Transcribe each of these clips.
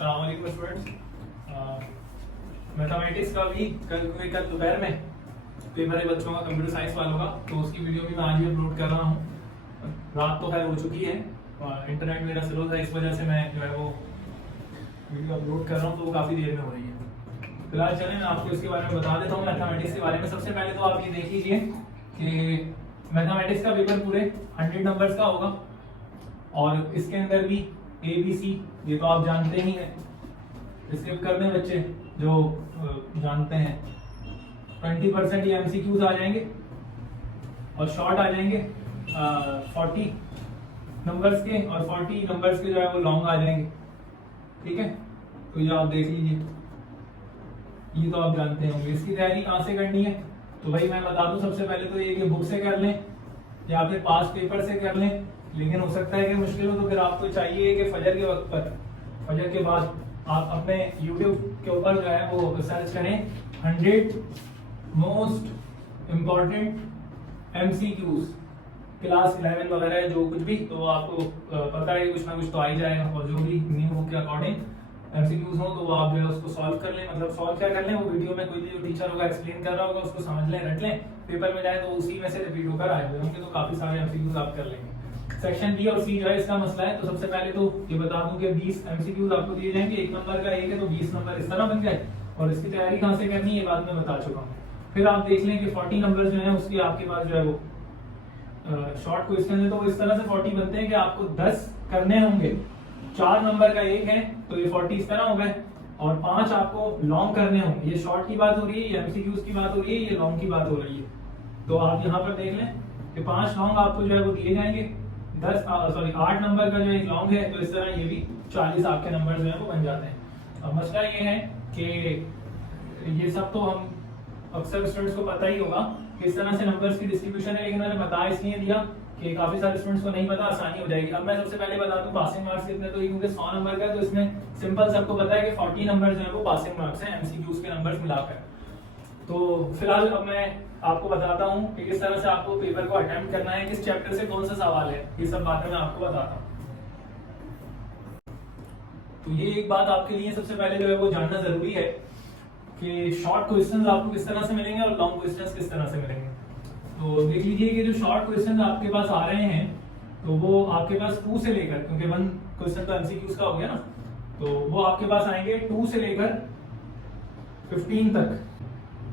अस्सलाम वालेकुम students. Mathematics का भी कल दोपहर में पेपर है बच्चों का, कंप्यूटर साइंस वालों का, तो उसकी वीडियो भी मैं आज ही अपलोड कर रहा हूँ। रात तो खैर हो चुकी है, इंटरनेट मेरा स्लो था, इस वजह से मैं जो है वो वीडियो अपलोड कर रहा हूँ, तो वो काफ़ी देर में हो रही है। फिलहाल चलें मैं आपको इसके बारे में बता देता हूँ मैथमेटिक्स के बारे में। सबसे पहले तो आप ये देख लीजिए कि मैथमेटिक्स का पेपर पूरे 100 नंबर्स का होगा और इसके अंदर भी ABC ये तो आप जानते ही हैं, स्किप कर दें बच्चे जो जानते हैं। 20% ये MCQs आ जाएंगे और शॉर्ट आ जाएंगे 40 नंबर्स के, और 40 नंबर्स के जो है वो लॉन्ग आ जाएंगे। ठीक है, तो ये आप देख लीजिए, ये तो आप जानते होंगे। इसकी तैयारी कहाँ से करनी है तो भाई मैं बता दूं, सबसे पहले तो ये कि बुक से कर लें या फिर पास पेपर से कर लें, लेकिन हो सकता है कि मुश्किल हो तो फिर आपको चाहिए कि फजर के वक्त पर, फजर के बाद आप अपने YouTube के ऊपर जो है वो सर्च करें 100 मोस्ट इम्पॉर्टेंट MCQs क्लास 11 वगैरह जो कुछ भी, तो आपको पता है कुछ ना कुछ तो आ ही जाएगा। और जो भी न्यू बुक के अकॉर्डिंग MCQs हो तो वो आप जो है उसको सॉल्व कर लें। मतलब सॉल्व क्या कर लें, वो वीडियो में कोई भी जो टीचर होगा एक्सप्लेन कर रहा होगा उसको समझ लें, रट लें, पेपर में जाए तो उसी में से रिपीट होकर आए हुए होंगे, तो काफी सारे MCQs आप कर लेंगे। सेक्शन बी और सी जो है इसका मसला है, तो सबसे पहले तो ये बता दूं कि 20 MCQs आपको दिए जाएंगे, 1 नंबर का 1 है तो 20 नंबर इस तरह बन जाए, और इसकी तैयारी कहाँ से करनी है बात में बता चुका हूँ। फिर आप देख लें कि 40 नंबर जो है उसके आपके पास जो है वो शॉर्ट क्वेश्चन है, तो इस तरह से 40 बनते हैं कि आपको 10 करने होंगे। 4 नंबर का 1 है तो ये 40 इस तरह हो गए, और 5 आपको लॉन्ग करने होंगे। ये शॉर्ट की बात हो रही है, ये MCQs की बात हो रही है, ये लॉन्ग की बात हो रही है। तो आप यहाँ पर देख लें कि 5 लॉन्ग आपको जो है वो दिए जाएंगे। 8 नंबर का जो एक लॉन्ग है, तो इस तरह ये भी 40 आपके नंबर जो है वो बन जाते हैं। अब मसला ये है कि ये सब तो हम अक्सर स्टूडेंट्स को पता ही होगा कि इस तरह से नंबर्स की डिस्ट्रीब्यूशन है, लेकिन मैंने बता इसलिए दिया कि काफी सारे स्टूडेंट्स को नहीं पता, आसानी हो जाएगी। अब मैं सबसे पहले बता दूं पासिंग मार्क्स कितने, तो क्योंकि 100 नंबर का है तो इसमें सिंपल सबको पता है कि 40 नंबर जो है वो पासिंग मार्क्स हैं MCQs के नंबर्स मिलाकर। तो फिलहाल अब मैं आपको बताता हूँ कि किस तरह से आपको पेपर को अटेम्प्ट करना है, किस चैप्टर से कौन सा सवाल है, ये सब बातें मैं आपको बताता हूँ। तो ये एक बात आपके लिए सबसे पहले जो है वो जानना जरूरी है कि शॉर्ट क्वेश्चंस आपको किस तरह से मिलेंगे और लॉन्ग क्वेश्चंस किस तरह से मिलेंगे। तो देख लीजिए कि जो शॉर्ट क्वेश्चंस आपके पास आ रहे हैं तो वो आपके पास 2 से लेकर, क्योंकि 1 क्वेश्चन तो MCQs का हो गया ना, तो वो आपके पास आएंगे 2 से लेकर 15 तक।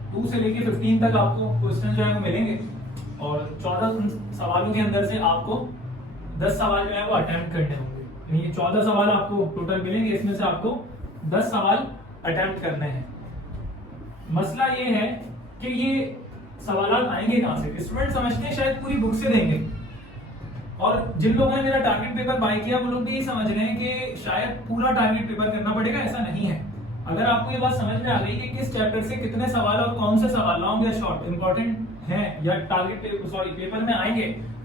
2 से लेकर 15 तक आपको क्वेश्चन जो है वो मिलेंगे, और 14 सवालों के अंदर से आपको 10 सवाल जो है वो अटेम्प्ट करने होंगे। ये 14 सवाल आपको टोटल मिलेंगे, इसमें से आपको 10 सवाल अटेम्प्ट करने हैं। मसला ये है कि ये सवाल आएंगे कहां से। स्टूडेंट समझते हैं शायद पूरी बुक से देंगे, और जिन लोगों ने मेरा टारगेट पेपर बाय किया वो लोग भी यही समझ रहे हैं कि शायद पूरा टारगेट पेपर करना पड़ेगा। ऐसा नहीं है। अगर आपको ये बात समझ में आ गई कि किस चैप्टर से कितने सवाल और कौन से सवाल लॉन्ग या शॉर्ट इंपॉर्टेंट हैं या टारगेट पेपर में आएंगे,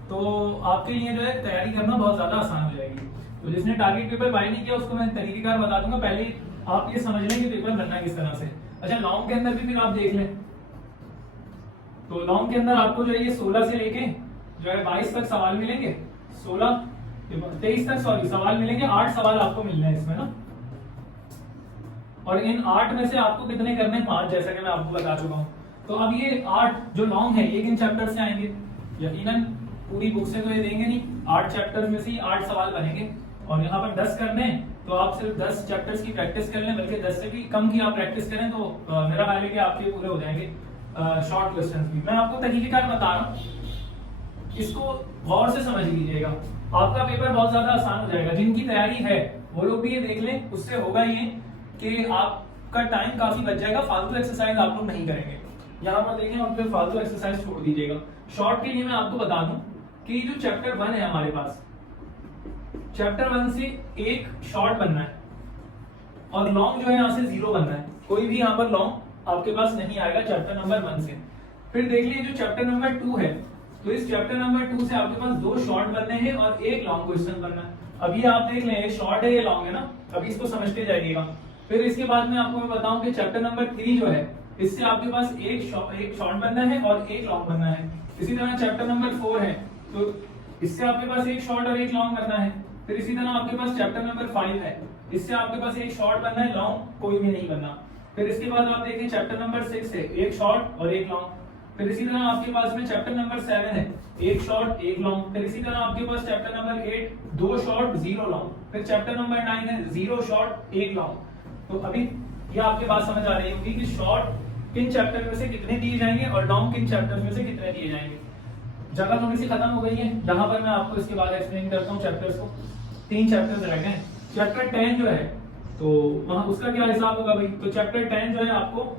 तो आपके लिए जो है तैयारी करना बहुत ज्यादा आसान हो जाएगी। तो जिसने टारगेट पेपर बाय नहीं किया उसको मैं तरीकेकार बता दूंगा। पहले आप ये समझ लें कि पेपर बनना किस तरह से। अच्छा, लॉन्ग के अंदर भी फिर आप देख लें, तो लॉन्ग के अंदर आपको जो है ये 16 से लेके जो है 22 तक सवाल मिलेंगे, 23 तक सवाल मिलेंगे। 8 सवाल आपको मिलने हैं इसमें ना, और इन 8 में से आपको कितने करने हैं, 5, जैसा कि मैं आपको बता चुका हूं। तो अब ये 8 जो लॉन्ग है ये किन चैप्टर से आएंगे, यकीनन पूरी बुक से तो ये देंगे नहीं, 8 चैप्टर्स में से ही 8 सवाल बनेंगे, और यहाँ पर 10 करने हैं, तो आप सिर्फ 10 चैप्टर्स की प्रैक्टिस कर लें, बल्कि 10 से भी कम की आप प्रैक्टिस करें तो मेरा ख्याल है कि आपके पूरे हो जाएंगे शॉर्ट क्वेश्चंस भी। मैं आपको तरीकेकार बता रहा हूँ, इसको गौर से समझ लीजिएगा, आपका पेपर बहुत ज्यादा आसान हो जाएगा। जिनकी तैयारी है वो लोग भी ये देख लें, उससे होगा ये कि आपका टाइम काफी बच जाएगा, फालतू एक्सरसाइज आप लोग नहीं करेंगे। यहाँ पर देखें और फिर फालतू एक्सरसाइज छोड़ दीजिएगा। शॉर्ट के लिए मैं आपको बता दूं कि जो चैप्टर 1 है हमारे पास, चैप्टर 1 से एक शॉर्ट बनना है, और लॉन्ग जो है यहाँ से 0 बनना है। कोई भी यहाँ पर लॉन्ग आपके पास नहीं आएगा चैप्टर नंबर 1 से। फिर देख लीजिए जो चैप्टर नंबर 2 है, तो इस चैप्टर नंबर 2 से आपके पास 2 शॉर्ट बनने हैं और एक लॉन्ग क्वेश्चन बनना है। अभी आप देख लें, ये शॉर्ट है ये लॉन्ग है ना, अभी इसको समझते जाइएगा। फिर इसके बाद में आपको मैं बताऊं कि चैप्टर नंबर 3 जो है, इससे आपके पास एक शॉर्ट बनना है और एक लॉन्ग बनना है। इसी तरह चैप्टर नंबर 4 है, तो इससे आपके पास एक शॉर्ट और एक लॉन्ग बनना है। फिर इसी तरह आपके पास चैप्टर नंबर 5 है, इससे आपके पास एक शॉर्ट बनना है, लॉन्ग कोई भी नहीं बनना। फिर इसके बाद आप देखें चैप्टर नंबर 6 है, एक शॉर्ट और एक लॉन्ग। फिर इसी तरह आपके पास में चैप्टर नंबर 7 है, एक शॉर्ट एक लॉन्ग। फिर इसी तरह आपके पास चैप्टर नंबर 8 2 शॉर्ट 0 लॉन्ग। फिर चैप्टर नंबर 9 है 0 शॉर्ट 1 लॉन्ग। तो अभी ये आपके बात समझ आ रही होगी कि शॉर्ट किन चैप्टर में से कितने दिए जाएंगे और लॉन्ग किन चैप्टर में से कितने दिए जाएंगे। जगह थोड़ी सी खत्म हो गई है, यहाँ पर मैं आपको इसके बाद एक्सप्लेन करता हूँ चैप्टर्स को। 3 चैप्टर्स रह गए। चैप्टर 10 जो है तो वहां उसका क्या हिसाब होगा भाई, तो चैप्टर 10 जो है आपको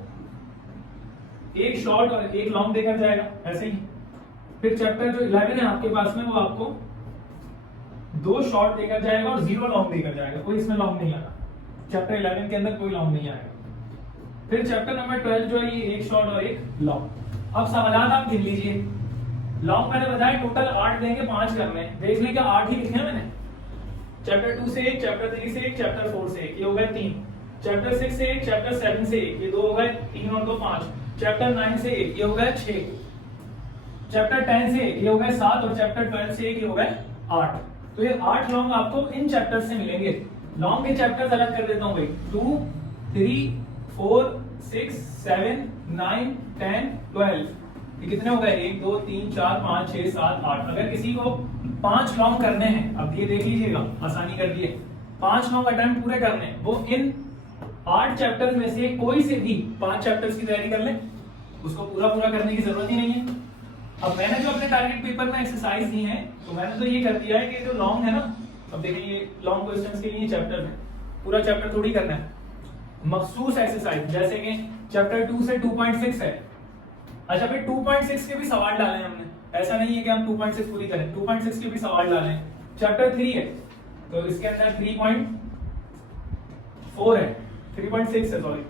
एक शॉर्ट और एक लॉन्ग देकर जाएगा ऐसे ही। फिर चैप्टर जो 11 है आपके पास में वो आपको 2 शॉर्ट देकर जाएगा और 0 लॉन्ग देकर जाएगा, कोई इसमें लॉन्ग नहीं आना। चैप्टर 11 के अंदर कोई लॉन्ग नहीं आएगा। फिर चैप्टर नंबर 12 जो है ये एक शॉर्ट और एक लॉन्ग। अब सवाल आप गिन लीजिए। लॉन्ग मैंने बताया टोटल 8 देंगे, 5 करने हैं। देख लें क्या 8 ही लिखे हैं मैंने। चैप्टर 2 से 1, चैप्टर 3 से 1, चैप्टर 4 से 1, ये हो गए 3। चैप्टर 6 से 1, चैप्टर 7 से 1, ये 2 हो गए, 3 और 2 5। चैप्टर 9 से 1, ये हो गए 6। चैप्टर 10 से 1, ये हो गए 7 और चैप्टर 12 से 1, ये हो गए 8। तो ये 8 लॉन्ग आपको इन चैप्टर से मिलेंगे। लॉन्ग के चैप्टर्स अलग कर देता हूं भाई। 2 3 4 6 7 9 10 12, ये कितने हो गए, 1 2 3 4 5 6 7 8। अगर किसी को 5 लॉन्ग करने हैं, अब ये देख लीजिएगा, आसानी कर दिए, 5 लॉन्ग अटेम्प्ट पूरे करने हैं, वो इन 8 चैप्टर्स में से कोई से भी 5 चैप्टर्स की तैयारी कर ले, उसको पूरा करने की जरूरत ही नहीं है। अब मैंने जो अपने टारगेट पेपर में एक्सरसाइज दी है, तो मैंने तो ये कर दिया है कि जो लॉन्ग है ना, अब देखिए ये लॉन्ग क्वेश्चंस के लिए चैप्टर में पूरा चैप्टर थोड़ी करना है, मखसूस एक्सरसाइज। जैसे कि चैप्टर 2 से 2.6 है। अच्छा फिर 2.6 के भी सवाल डाले हैं हमने, ऐसा नहीं है कि हम 2.6 पूरी करें, 2.6 के भी सवाल डाले हैं। चैप्टर 3 है तो इसके अंदर 3.4 है, 3.6 है, सॉरी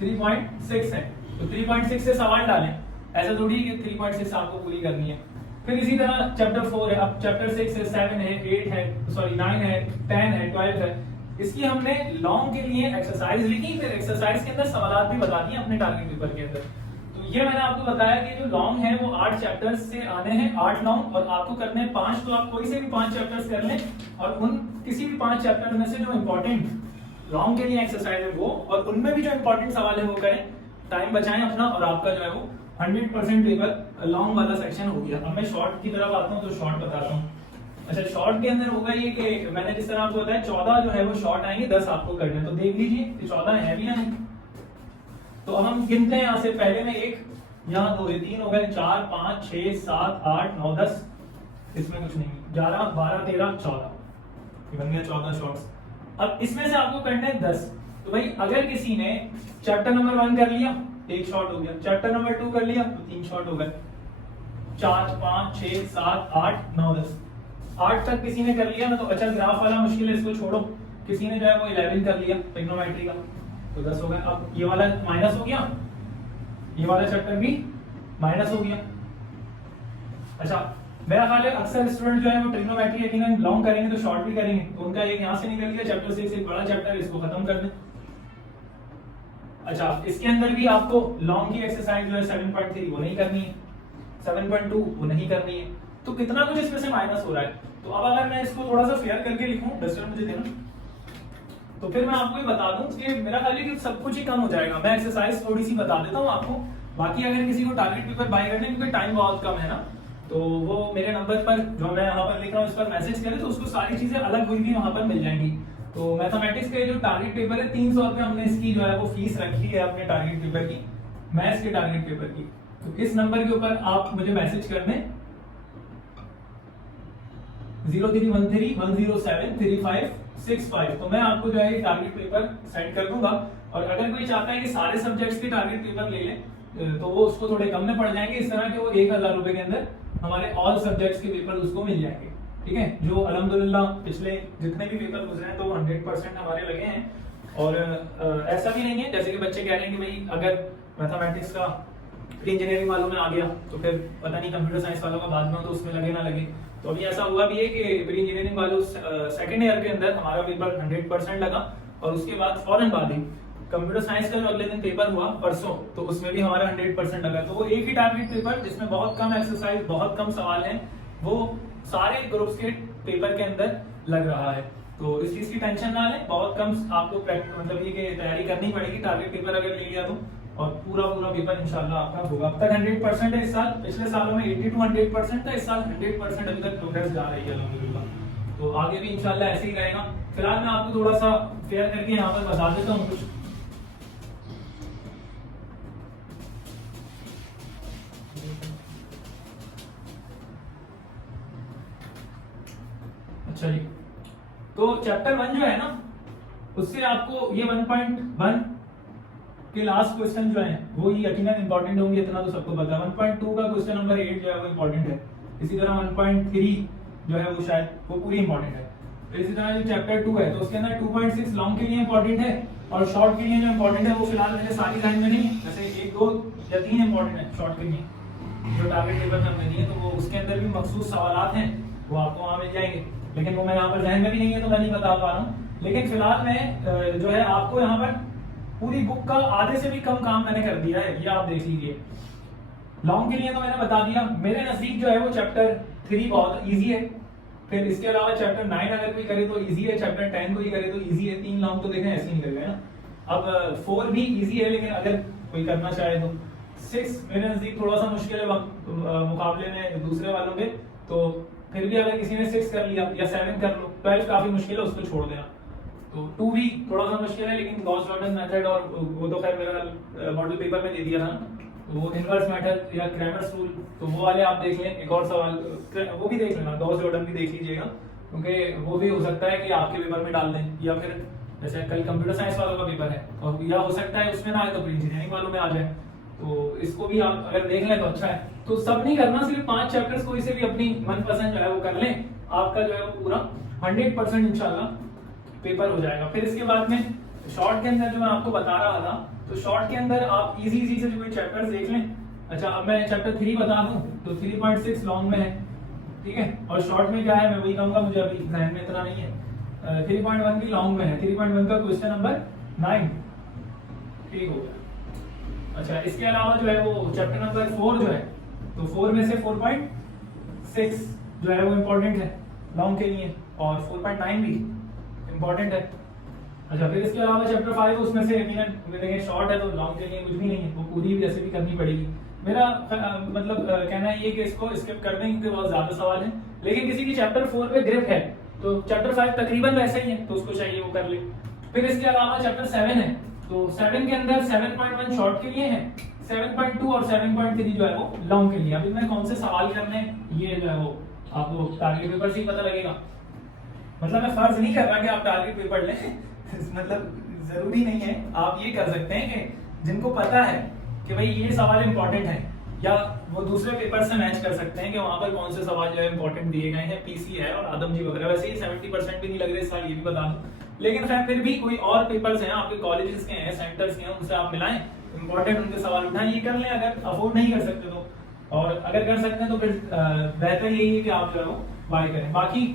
3.6 है, तो 3.6 से सवाल डालें। ऐसा थोड़ी है कि 3.6 आपको पूरी करनी है। फिर इसी तरह चैप्टर 4 है, अब चैप्टर 6 है, 7 है, 8 है, सॉरी 9 है, 10 है, 12 है। इसकी हमने लॉन्ग के लिए एक्सरसाइज लिखी, फिर एक्सरसाइज के अंदर सवाल भी बता दिए अपने टारगेट पेपर के अंदर। तो ये मैंने आपको बताया कि जो लॉन्ग है वो 8 चैप्टर्स से आने हैं, 8 लॉन्ग, और आपको करने हैं 5। तो आप कोई से भी 5 चैप्टर्स कर लें और उन किसी भी 5 चैप्टर में से जो इंपॉर्टेंट लॉन्ग के लिए एक्सरसाइज है वो, और उनमें भी जो इंपॉर्टेंट सवाल है वो करें, टाइम बचाएं अपना, और आपका जो है वो 100% पेपर लॉन्ग वाला सेक्शन हो गया। अब मैं शॉर्ट की तरफ आता हूँ तो शॉर्ट बताता हूँ। अच्छा शॉर्ट के अंदर होगा ये कि मैंने जिस तरह आपको बताया 14 जो है वो शॉर्ट आएंगे, 10 आपको करने हैं। तो देख लीजिए कि 14 है भी या नहीं। तो अब हम गिनते हैं यहाँ से, पहले में 1, यहाँ 2, 3 हो गए, 4 5 6 7 8 9 10, इसमें कुछ नहीं, 11 12 13 14, ये बन गया 14 शॉर्ट्स। अब इसमें से आपको करने हैं 10। तो भाई अगर किसी ने चैप्टर नंबर 1 कर लिया, 1 शॉर्ट हो गया, चैप्टर नंबर 2 कर लिया तो 3 शॉर्ट हो गए, 4 5 6 7 8 9 10, 8 तक किसी ने कर लिया ना, तो अच्छा ग्राफ वाला मुश्किल है, इसको छोड़ो। किसी ने जो है वो 11 कर लिया ट्रिग्नोमेट्री का, तो 10 हो गए। अब ये वाला माइनस हो गया, ये वाला चैप्टर भी माइनस हो गया। अच्छा मेरा ख्याल है अक्सर स्टूडेंट जो है वो ट्रिग्नोमेट्री यकीनन लॉन्ग करेंगे तो शॉर्ट भी करेंगे, तो उनका एक यहाँ से निकल गया चैप्टर 6, एक बड़ा चैप्टर है, इसको खत्म कर दें। अच्छा इसके अंदर भी आपको लॉन्ग की एक्सरसाइज जो है 7.3 वो नहीं करनी है, 7.2 वो नहीं करनी है, तो कितना कुछ इसमें से माइनस हो रहा है। तो अब अगर मैं इसको थोड़ा सा फेयर करके लिखूं, डस्टर मुझे देना, तो फिर मैं आपको ये बता दूं कि मेरा ख्याल है कि सब कुछ ही कम हो जाएगा। मैं एक्सरसाइज थोड़ी सी बता देता हूं आपको, बाकी अगर किसी को टारगेट पेपर बाय करने क्योंकि टाइम बहुत कम है ना, तो वो मेरे नंबर पर जो मैं यहाँ पर लिख रहा हूँ इस पर मैसेज करें, तो उसको सारी चीजें अलग हुई भी वहां पर मिल जाएंगी। तो मैथमेटिक्स का जो टारगेट पेपर है 300 रुपये हमने इसकी जो है वो फीस रखी है अपने टारगेट पेपर की, मैथ्स के टारगेट पेपर की। तो इस नंबर के ऊपर आप मुझे मैसेज कर दें 0313107355, तो मैं आपको जो है टारगेट पेपर सेंड कर दूंगा। और अगर कोई चाहता है कि सारे सब्जेक्ट्स के टारगेट पेपर ले लें, तो वो उसको थोड़े कम में पड़ जाएंगे, इस तरह के वो 1000 रुपए के अंदर हमारे ऑल सब्जेक्ट्स के पेपर उसको मिल जाएंगे। ठीक है, जो अल्हम्दुलिल्लाह पिछले जितने भी पेपर गुजरे हैं तो 100% हमारे लगे हैं। और ऐसा भी नहीं है जैसे कि बच्चे कह रहे हैं कि भाई अगर मैथमेटिक्स का प्री इंजीनियरिंग वालों में आ गया तो फिर पता नहीं कंप्यूटर साइंस वालों का बाद में तो उसमें लगे ना लगे। तो अभी ऐसा हुआ भी है कि प्री इंजीनियरिंग वालों सेकंड ईयर के अंदर हमारा पेपर 100% लगा, और उसके बाद फौरन बाद ही कंप्यूटर साइंस का जो अगले दिन पेपर हुआ परसों, तो उसमें भी हमारा 100% लगा। तो वो एक ही टारगेट पेपर जिसमें बहुत कम एक्सरसाइज, बहुत कम सवाल हैं, वो सारे ग्रुप्स के पेपर के अंदर लग रहा है। तो इस चीज की टेंशन ना लें, बहुत कम आपको मतलब ये कि तैयारी करनी पड़ेगी टारगेट पेपर अगर ले लिया तो, और पूरा पेपर इंशाल्लाह आपका होगा। अब तक 100% है इस साल, पिछले सालों में 80 to 100% था, इस साल 100% अभी तक प्रोग्रेस जा रही है अल्हम्दुलिल्लाह। तो आगे भी इंशाल्लाह ऐसे ही रहेगा। फिलहाल मैं आपको थोड़ा सा फेयर करके यहाँ पर बता देता हूँ कुछ। अच्छा जी, तो चैप्टर 1 जो है ना, उससे आपको ये 1.1 के लास्ट क्वेश्चन जो है वो ही यकीनन इंपॉर्टेंट होंगे, इतना तो सबको पता है। 1.2 का क्वेश्चन नंबर 8 जो है वो इंपॉर्टेंट है। इसी तरह 1.3 जो है वो शायद वो पूरी इंपॉर्टेंट है। इसी तरह जो चैप्टर 2 है तो उसके अंदर 2.6 लॉन्ग के लिए इंपॉर्टेंट है, और शॉर्ट के लिए जो इंपॉर्टेंट है वो फिलहाल मेरे सारी लाइन में नहीं है, जैसे 1, 2 या 3 इंपॉर्टेंट है शॉर्ट के लिए जो टारगेट पेपर में हमने दिए, तो वो उसके अंदर भी मखसूस सवाल हैं, वो आपको वहाँ मिल जाएंगे। लेकिन वो मैं यहाँ पर जहन में भी नहीं है तो मैं नहीं बता पा रहा हूँ। लेकिन फिलहाल मैं जो है आपको यहाँ पर पूरी बुक का आधे से भी कम काम मैंने कर दिया है, ये आप देख लीजिए। लॉन्ग के लिए तो मैंने बता दिया, मेरे नजदीक जो है वो चैप्टर 3 बहुत इजी है। फिर इसके अलावा चैप्टर 9 अगर कोई करे तो इजी है, चैप्टर 10 कोई करे तो इजी है। 3 लॉन्ग तो देखें ऐसे ही निकल गए ना। अब 4 भी इजी है, लेकिन अगर कोई करना चाहे तो 6 मेरे नजदीक थोड़ा सा मुश्किल है मुकाबले में दूसरे वालों के। तो फिर भी अगर किसी ने 6 कर लिया या 7 कर लो, 12 काफी मुश्किल है, उसको छोड़ देना। तो 2 भी थोड़ा सा मुश्किल है, लेकिन गॉस जॉर्डन मेथड और वो तो खैर मेरा मॉडल पेपर में दे दिया था, तो वो इनवर्स मेथड या क्रैमर्स रूल, तो वो वाले आप देख लें। एक और सवाल वो भी देख लेना, गॉस जॉर्डन भी देख लीजिएगा, क्योंकि वो भी हो सकता है कि आपके पेपर में डाल दें, या फिर जैसे कल कंप्यूटर साइंस वालों का पेपर है और या हो सकता है उसमें ना आए तो फिर इंजीनियरिंग वालों में आ जाए, तो इसको भी आप अगर देख लें तो अच्छा है। तो सब नहीं करना, सिर्फ 5 चैप्टर्स कोई से भी अपनी मनपसंद जो है वो कर लें, आपका जो है वो पूरा 100% इंशाल्लाह पेपर हो जाएगा। फिर इसके बाद में शॉर्ट के अंदर जो मैं आपको बता रहा था, तो शॉर्ट के अंदर आप इजी से जो चैप्टर्स देख लें। अच्छा, अब मैं चैप्टर 3 बता दूं तो 3.6 लॉन्ग में है, ठीक है, और शॉर्ट में क्या है मैं वही कहूंगा, मुझे अभी ध्यान में इतना नहीं है। 3.1 भी लॉन्ग में है, 3.1 का क्वेश्चन नंबर 9 ठीक हो गया। अच्छा, इसके अलावा जो है वो चैप्टर नंबर 4 जो है, तो 4 में से 4.6 जो है वो इम्पोर्टेंट है लॉन्ग के लिए, और 4.9 भी इम्पोर्टेंट है। अच्छा, फिर इसके अलावा चैप्टर 5 उसमें से यकीनन शॉर्ट है तो लॉन्ग के लिए कुछ भी नहीं है, वो पूरी वैसे भी करनी पड़ेगी। मेरा मतलब कहना ये कि इसको स्किप कर दें क्योंकि बहुत ज्यादा सवाल है, लेकिन किसी की चैप्टर 4 पे ग्रिप है तो चैप्टर 5 तकरीबन वैसे ही है, तो उसको चाहिए वो कर ले। फिर इसके अलावा चैप्टर 7 है, तो 7 के अंदर 7.1 शॉर्ट के लिए है, 7.2 और 7.3 जो है वो लॉन्ग के लिए। अभी मैं कौन से सवाल करने ये जो है वो आपको टारगेट पेपर से ही पता लगेगा। मतलब मैं फर्ज नहीं कर रहा कि आप टारगेट पेपर लें मतलब जरूरी नहीं है, आप ये कर सकते हैं कि जिनको पता है कि भाई ये सवाल इंपॉर्टेंट है, या वो दूसरे पेपर से मैच कर सकते हैं कि वहां पर कौन से सवाल जो है इंपॉर्टेंट दिए गए हैं, पीसी है और आदम जी वगैरह। वैसे ही 70% भी नहीं लग रहे इस साल, ये भी बता दूं, लेकिन फिर भी कोई और पेपर्स हैं आपके कॉलेजेस के हैं, सेंटर्स के हैं, उनसे आप मिलाएं, इंपॉर्टेंट उनके सवाल उठाएं, ये कर लें अगर अफोर्ड नहीं कर सकते तो। और अगर कर सकते हैं तो फिर बेहतर यही है कि आप जो है वो बाय करें। बाकी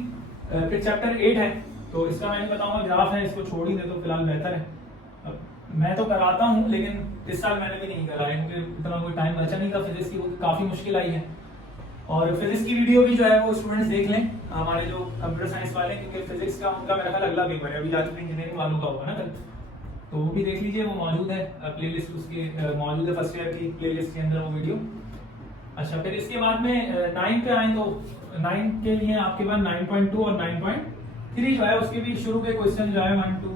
फिर चैप्टर 8 है, तो इसका मैंने बताऊंगा ग्राफ है, इसको छोड़ ही दे तो फिलहाल बेहतर है। मैं तो कराता हूँ, लेकिन इस साल मैंने भी नहीं कराया क्योंकि इतना कोई टाइम बचा नहीं था, फिजिक्स की काफी मुश्किल आई है। और फिजिक्स की वीडियो भी जो है वो स्टूडेंट्स देख लें, हमारे जो कंप्यूटर साइंस वाले, क्योंकि फिजिक्स का उनका मेरा ख्याल अगला पेपर है, अभी आज इंजीनियरिंग वालों का होगा ना कल, तो वो भी देख लीजिए, वो मौजूद है प्लेलिस्ट उसके मौजूद है, फर्स्ट ईयर की प्लेलिस्ट के अंदर वो वीडियो। अच्छा, फिर इसके बाद में 9 पे आए तो 9 के लिए आपके पास 9.2 और 9.3 जो है उसके भी शुरू के क्वेश्चन जो है 1, 2,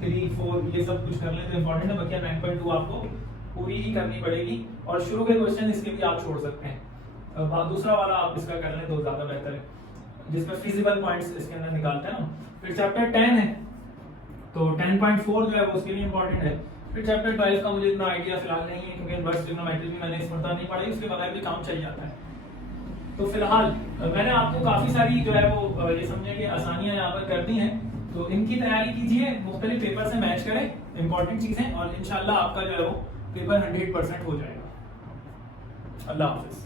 3, 4 ये सब कुछ कर लें तो इम्पोर्टेंट है। बाकी 9.2 आपको पूरी ही करनी पड़ेगी, और शुरू के क्वेश्चन इसके भी आप छोड़ सकते हैं, दूसरा वाला आप इसका कर लें तो ज्यादा बेहतर है, जिसमें फिजिबल पॉइंट्स इसके अंदर निकालते हैं ना। फिर चैप्टर 10 है, तो 10.4 जो है वो उसके लिए इंपॉर्टेंट है। फिर चैप्टर 12 का मुझे इतना आइडिया फिलहाल नहीं है, क्योंकि इनवर्स ट्रिग्नोमेट्री भी मैंने स्मृता नहीं पढ़ी, उसके बगैर भी काम चल जाता है। तो फिलहाल मैंने आपको काफी सारी जो है वो ये समझे कि आसानियां यहाँ पर कर दी हैं, तो इनकी तैयारी कीजिए, मुख्तलिफ पेपर से मैच करें इंपॉर्टेंट चीजें, और इंशाल्लाह आपका जो है वो पेपर 100% हो जाएगा। अल्लाह हाफिज।